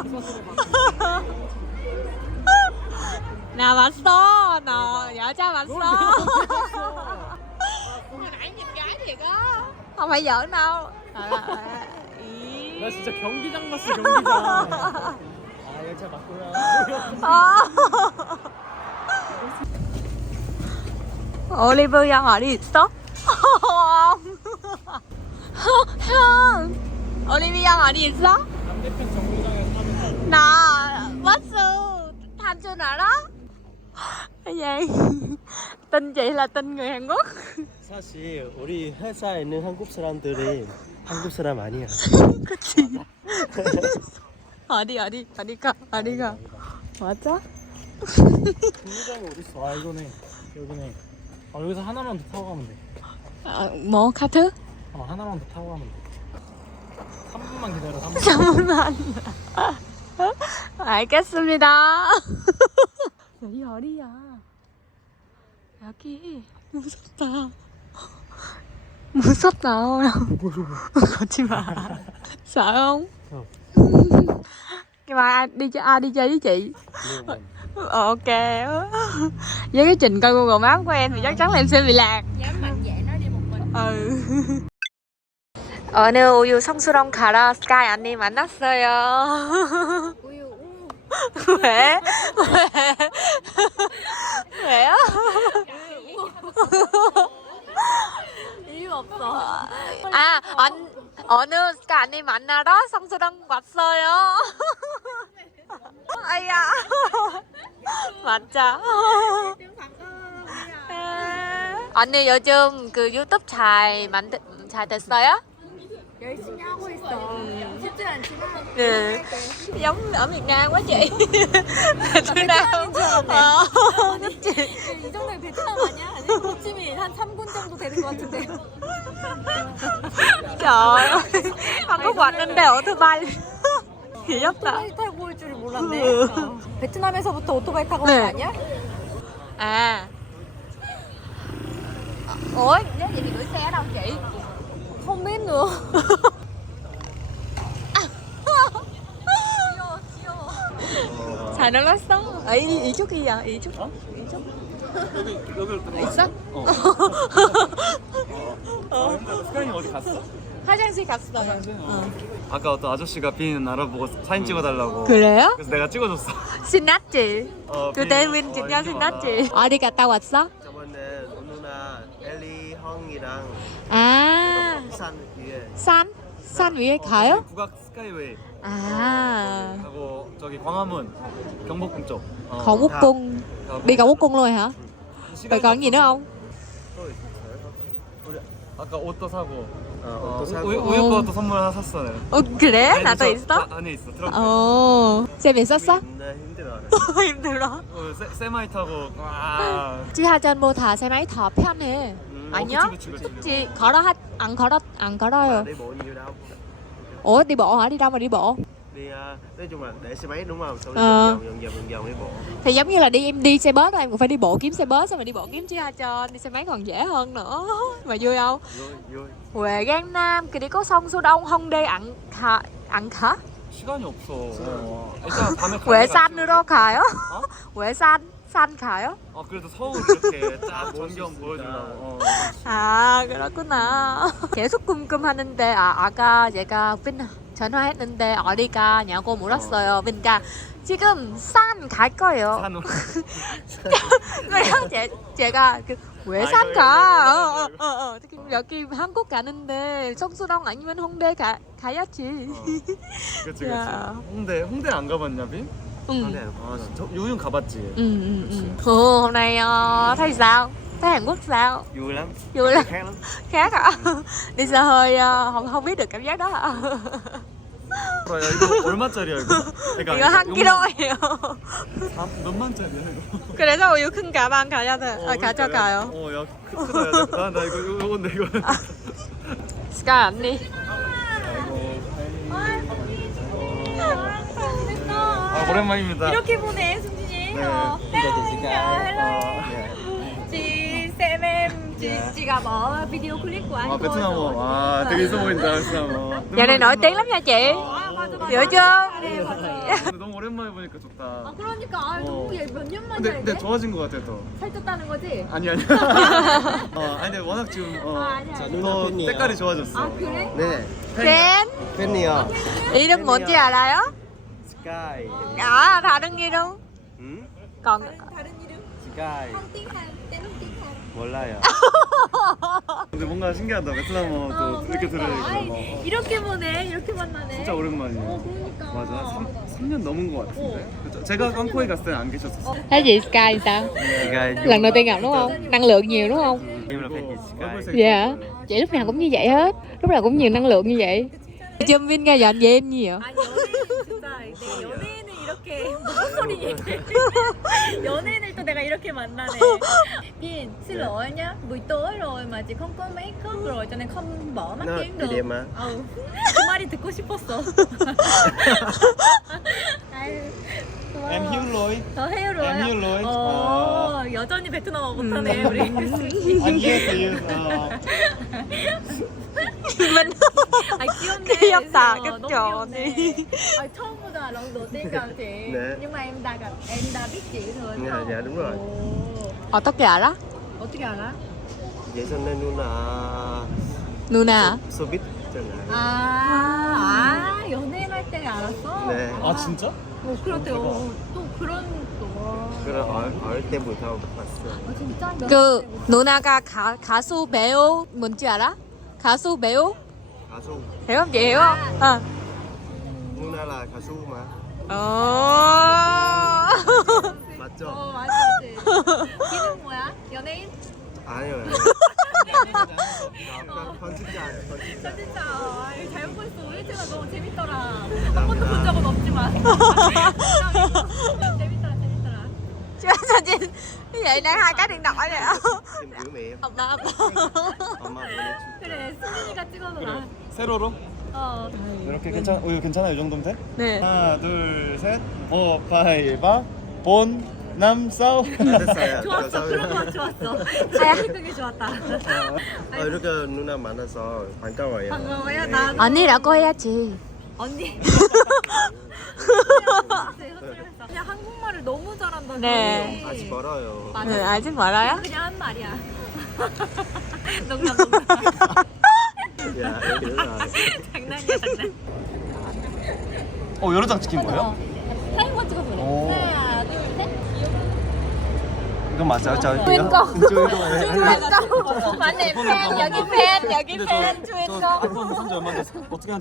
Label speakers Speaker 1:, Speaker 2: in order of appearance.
Speaker 1: 나 왔어. 너 여자 왔어.
Speaker 2: hồi nãy nhìn gái thiệt á
Speaker 1: không phải giỡn đâu.
Speaker 3: 나 진짜 경기장 갔어 경기장. 아 열차 맞구나.
Speaker 1: 어. 올리브 양 어디 있어? 형, 올리브 양 어디 있어?
Speaker 3: 반대편 정류장에서 타면
Speaker 1: 나 왔어. Thanh chưa nào đó? Cái gì? Tin chị là tin người Hàn Quốc.
Speaker 4: 사실 우리 회사에 있는 한국 사람들이 한국 사람 아니야.
Speaker 1: 그치? 어디 어디 어디 가 어디 가? 맞아?
Speaker 3: 정류장이? 아 이거네 여기네. 아 여기서 하나만 더 타고 가면 돼.
Speaker 1: 아, 뭐 카트?
Speaker 3: 어 하나만 더 타고 가면 돼. 3분만 기다려 3분.
Speaker 1: 잠깐만. 알겠습니다. 여기 어디야? 여기 무섭다. 무섭다. 걷지 마. Sợ không?
Speaker 4: Không.
Speaker 1: Nhưng mà ai đi cho ai đi chơi với chị?
Speaker 4: 네,
Speaker 1: Ờ, ok. Với cái trình coi Google Maps của em thì chắc chắn là em sẽ bị lạc.
Speaker 2: dám mạnh dạn nói đi một mình
Speaker 1: Ừ. 어느 우유 성수랑 가라 스카이 언니 만났어요.
Speaker 2: 우유 우
Speaker 1: 왜? 왜? 왜요?
Speaker 2: 이유 없어
Speaker 1: 아, 언, 어느 스카이 언니 만나러 성수랑 왔어요. 아야. 맞자. 언니 요즘 그 유튜브 잘 만들 잘 됐어요?
Speaker 2: 열심히 하고 있어. 쉽진 않지만
Speaker 1: 네. giống ở Việt Nam quá chị 베트남 어, 그치
Speaker 2: 이 정도면 베트남 아니야? 아니 호치민 한 3군 정도 되는 것 같은데.
Speaker 1: trời ơi 왔는데 오토바이. 귀엽다.
Speaker 2: 오토바이 타고 올 줄을 몰랐네. 어. 베트남에서부터 오토바이 타고 온
Speaker 1: 네.
Speaker 2: 거 아니야?
Speaker 1: à ủa nếu vậy thì gửi xe ở đâu chị
Speaker 2: không biết nữa
Speaker 1: 잘 놀았어? 아, 이, 이쪽이야 이쪽 이쪽
Speaker 3: 여기 여기로 또
Speaker 1: 있어?
Speaker 3: 어. 스카이님 어디 갔어?
Speaker 1: 화장실 갔어.
Speaker 5: 아까 어떤 아저씨가 빈 알아보고 사진 찍어달라고.
Speaker 1: 그래요?
Speaker 5: 그래서 내가 찍어줬어.
Speaker 1: 신났지?
Speaker 5: 어, 어,
Speaker 1: 진짜 신났지? 어디 갔다 왔어?
Speaker 4: 저번에 누나 엘리 형이랑
Speaker 1: 아
Speaker 4: 산 위에.
Speaker 1: 산? 산 위에 가요?
Speaker 5: 북악 스카이웨이.
Speaker 1: à
Speaker 5: 하고 저기 광화문 경복궁 쪽. 어,
Speaker 1: cầu quốc cung
Speaker 5: 가고.
Speaker 1: đi cầu quốc cung luôn hả
Speaker 5: 시간이
Speaker 1: rồi còn gì nữa không
Speaker 4: 또 있어요.
Speaker 5: 우리 아까 옷도 사고
Speaker 4: 어,
Speaker 5: 어,
Speaker 4: 옷도 사고.
Speaker 5: 우유, 우유 거도 선물 하나 샀어 내가
Speaker 1: 어 그래?
Speaker 5: 아니,
Speaker 1: 나도
Speaker 5: 저-
Speaker 1: 있어?
Speaker 5: 저 안에 있어. 트렁크
Speaker 1: 어. xe bị xuất sắc
Speaker 4: 맨날 힘들어.
Speaker 1: 힘들어?
Speaker 5: 어, 세, 세마이 타고 와.
Speaker 1: xe máy 더 편해.
Speaker 4: 음,
Speaker 1: 아니요?
Speaker 5: 그치, 그치, 그치.
Speaker 1: 그치 걸어 하, 안 걸어 안 걸어요
Speaker 4: đi bộ nhiều đâu.
Speaker 1: ủa đi bộ hả đi đâu mà đi bộ
Speaker 4: Đi à, nói chung là để xe máy đúng không? Xong
Speaker 1: Ờ.
Speaker 4: vòng vòng vòng vòng vòng đi bộ.
Speaker 1: thì giống như là đi em đi xe bus thôi em cũng phải đi bộ kiếm xe bus xong rồi đi bộ kiếm 지하철 đi xe máy còn dễ hơn nữa mà vui không
Speaker 4: Vui vui.
Speaker 1: Huệ Giang Nam kỳ đi có sông số đông không đi ăn khá ăn khá
Speaker 5: 시간이 없어 어, 일단 밤에
Speaker 1: Huệ
Speaker 5: 갈래
Speaker 1: xanh nữa đó 가요?
Speaker 5: 어?
Speaker 1: Huệ xanh Xanh 가요?
Speaker 5: 어 그래도 서울 이렇게 쫙 전경 보여주려고 어.
Speaker 1: 아 그렇구나 계속 궁금하는데 아, 아까 제가 빈 전화했는데 어디가 냐고 물었어요 빈가 지금 산 갈 거예요 그래요 제, 제가 그, 왜
Speaker 5: 아이고,
Speaker 1: 산 가?
Speaker 5: 아이고,
Speaker 1: 어, 어,
Speaker 5: 아이고,
Speaker 1: 어, 어. 여기 한국 가는데 성수동 아니면 홍대 가, 가야지
Speaker 5: 그치 그치
Speaker 1: 야.
Speaker 5: 홍대 홍대 안 가봤냐 빈?
Speaker 1: 응.
Speaker 4: Không
Speaker 5: 아 진짜 요즘 가봤지
Speaker 1: Ừ, ừ, ừ. Ồ, hôm nay ờ, thấy sao? Thấy Hàn Quốc sao?
Speaker 4: vui lắm.
Speaker 1: Vui lắm.
Speaker 4: Khác lắm.
Speaker 1: Khác hả? Đi xe hơi ờ, không không biết được cảm giác đó hả?
Speaker 5: 야 이거 얼마짜리야 이거? 그러니까
Speaker 1: 이거 한
Speaker 5: 용량
Speaker 1: 킬로예요.
Speaker 5: 사- 몇 만짜리야 이거?
Speaker 1: 그래서 우유 큰 가방 가야 돼. 아, 가져가요.
Speaker 5: 어야 크다 야, 나, 나 이거 이거 이건데 이거
Speaker 1: 스카 언니.
Speaker 5: 오랜만입니다
Speaker 2: 이렇게 보내 승진이
Speaker 5: 네.
Speaker 2: 어.
Speaker 5: 어,
Speaker 2: chị ở video clip của anh
Speaker 5: 아
Speaker 2: thôi
Speaker 5: 베트남어
Speaker 2: rồi.
Speaker 5: 와 되게 있어 보인다 베트남어
Speaker 1: Giờ này nổi tiếng lắm nha chị.
Speaker 2: À, 맞아, 맞아.
Speaker 1: Hiểu chưa?
Speaker 2: 네, 맞아요.
Speaker 5: 근데 너무 오랜만에 보니까 좋다.
Speaker 2: 아 그러니까 아
Speaker 5: 어.
Speaker 2: 너무 얘몇년 만이야
Speaker 5: 근데
Speaker 2: 이게?
Speaker 5: 근데 좋아진 것 같아 또.
Speaker 2: 살쪘다는 거지?
Speaker 5: 아니 아니. 어 아니 근데 워낙 지금 어,
Speaker 2: 아 아니야.
Speaker 4: 누나
Speaker 5: 더. 색깔이 좋아졌어.
Speaker 2: 아 그래?
Speaker 4: 네
Speaker 1: 팬?
Speaker 4: 팬이야
Speaker 1: 이름 뭔지 알아요?
Speaker 4: 스카이
Speaker 1: 아 다른 이름
Speaker 4: 응?
Speaker 1: còn
Speaker 2: 다른 이름?
Speaker 4: 스카이
Speaker 2: 띵한 땡띵한.
Speaker 4: 몰라요
Speaker 5: 근데 뭔가 신기하다. 베트남어 또
Speaker 2: 어,
Speaker 5: 이렇게
Speaker 2: 그러니까. 아이,
Speaker 5: 들으니까. 어.
Speaker 2: 이렇게 보네 이렇게 만나네.
Speaker 5: 진짜 오랜만이에요.
Speaker 2: 어 그러니까.
Speaker 5: 맞아. 3, 3년 넘은 것 같은데. 그쵸? 제가 깡코에 갔을 때는 안 계셨었어.
Speaker 1: Thấy gì Sky sao?
Speaker 4: 스카이
Speaker 1: Lần đầu tiên gặp đúng không? Năng lượng nhiều đúng không?
Speaker 4: em là fan của Sky
Speaker 5: 얼굴색이
Speaker 1: Dạ
Speaker 5: 좋고요.
Speaker 1: Chị lúc nào cũng như vậy hết Lúc nào cũng nhiều năng lượng như vậy Châm Vin nghe dành vậy em nhiều
Speaker 2: 아니 연예인 진짜 내 연예인을 이렇게 무슨 소리 얘기해 연예인을 또 내가 이렇게 만나네 make up rồi cho nên không bỏ mắt
Speaker 4: Nó
Speaker 2: kiếm
Speaker 4: bị
Speaker 2: được
Speaker 4: điểm á
Speaker 2: ừ. 그 말이 듣고 싶었어 아유, 고마워.
Speaker 5: Em lỗi.
Speaker 2: 더 로야
Speaker 5: Em lỗi.
Speaker 2: 어, 여전히 베트남어 못하네 우리
Speaker 5: Anh. 어.
Speaker 1: Mình
Speaker 2: 아 귀엽네
Speaker 1: 귀엽다, 그쵸?
Speaker 2: 너무
Speaker 1: 네.
Speaker 2: 귀엽네 아 처음 lần đầu tiên gặp chị
Speaker 4: 네.
Speaker 2: nhưng mà em đã gặp em đã biết chị rồi đúng
Speaker 4: Dạ,
Speaker 2: không?
Speaker 4: dạ, đúng rồi.
Speaker 2: Ồ.
Speaker 1: 어떻게 알아?
Speaker 2: 어떻게 알아?
Speaker 4: 예전에 누나
Speaker 1: 누나
Speaker 4: 소빗 있잖아요
Speaker 2: 아, 아 연예인 할때 알았어?
Speaker 4: 네.
Speaker 3: 아 진짜?
Speaker 2: 어 그렇대요 어, 또 그런 또
Speaker 4: 그럼 어릴, 어릴 때부터 봤어
Speaker 2: 아, 진짜? 몇그살 때부터?
Speaker 1: 누나가 가, 가수 배우 뭔지 알아? 가수 배우?
Speaker 4: 가수
Speaker 1: hiểu không chị hiểu không? Ờ.
Speaker 4: 누나 là 가수 mà
Speaker 1: Ồ.
Speaker 4: 맞죠?
Speaker 2: 어 맞지. 이름 뭐야? 연예인?
Speaker 4: 아니요.
Speaker 2: 진짜 아, 잘 보고 있어. 우리 채널 너무 재밌더라. 한 번도 본 적은 없지만. 재밌더라 재밌더라
Speaker 1: Chứ sao chị Như vậy đang hai cái điện thoại này
Speaker 4: 지금 위험해요.
Speaker 1: 엄마 아빠
Speaker 4: 엄마 보내줄게
Speaker 2: 그래 찍어줘라
Speaker 5: 세로로?
Speaker 2: 어.
Speaker 5: 이렇게 괜찮? 어 이거 괜찮아 이 정도면 돼?
Speaker 1: 네.
Speaker 5: 하나 둘 셋. 오 파이바. 본 남 싸우.
Speaker 4: 됐어요.
Speaker 2: 좋았어. 그런 거 좋았어.
Speaker 1: 아야.
Speaker 2: 그게 좋았다.
Speaker 4: 어, 이렇게 누나 만나서 반가워요.
Speaker 2: 반가워요. 나
Speaker 1: 언니라고 해야지.
Speaker 2: 언니. 그냥 한국말을 너무 잘한다
Speaker 1: 네.
Speaker 4: 아직 멀어요.
Speaker 2: 맞아.
Speaker 1: 네, 아직 말아요?
Speaker 2: 그냥 한 말이야. 농담 농담.
Speaker 4: 야 여기
Speaker 2: 장난이야 장난
Speaker 5: 어 여러 장 찍힌 거예요?
Speaker 2: 그래.
Speaker 5: 오.
Speaker 2: 하나 둘 셋.
Speaker 5: 이건 맞아요? 자
Speaker 1: 주인 거.
Speaker 5: 주인
Speaker 1: 맞네 팬 여기 팬 여기 팬 주인공
Speaker 5: 아이폰 산지 얼마 됐어? 어떻게